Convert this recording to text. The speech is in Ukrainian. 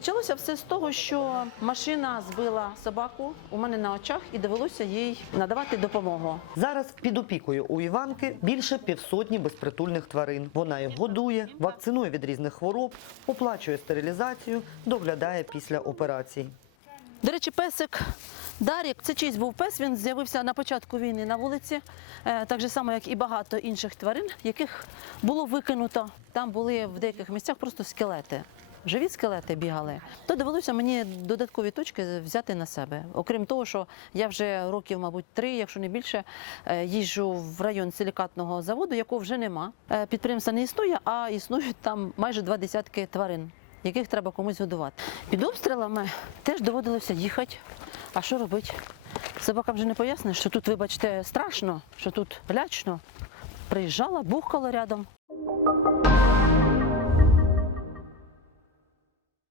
Почалося все з того, що машина збила собаку у мене на очах і довелося їй надавати допомогу. Зараз під опікою у Іванки більше півсотні безпритульних тварин. Вона їх годує, вакцинує від різних хвороб, оплачує стерилізацію, доглядає після операцій. До речі, песик Дарік, це чийсь був пес. Він з'явився на початку війни на вулиці, е, так же само, як і багато інших тварин, яких було викинуто. Там були в деяких місцях просто скелети. Живі скелети бігали, то довелося мені додаткові точки взяти на себе. Окрім того, що я вже років, мабуть, три, якщо не більше, е, їжджу в район силікатного заводу, якого вже нема. Е, Підприємства не існує, а існують там майже два десятки тварин, яких треба комусь годувати. Під обстрілами теж доводилося їхати. А що робити? Собакам вже не поясниш, що тут, вибачте, страшно, що тут лячно. Приїжджала, бухкала рядом.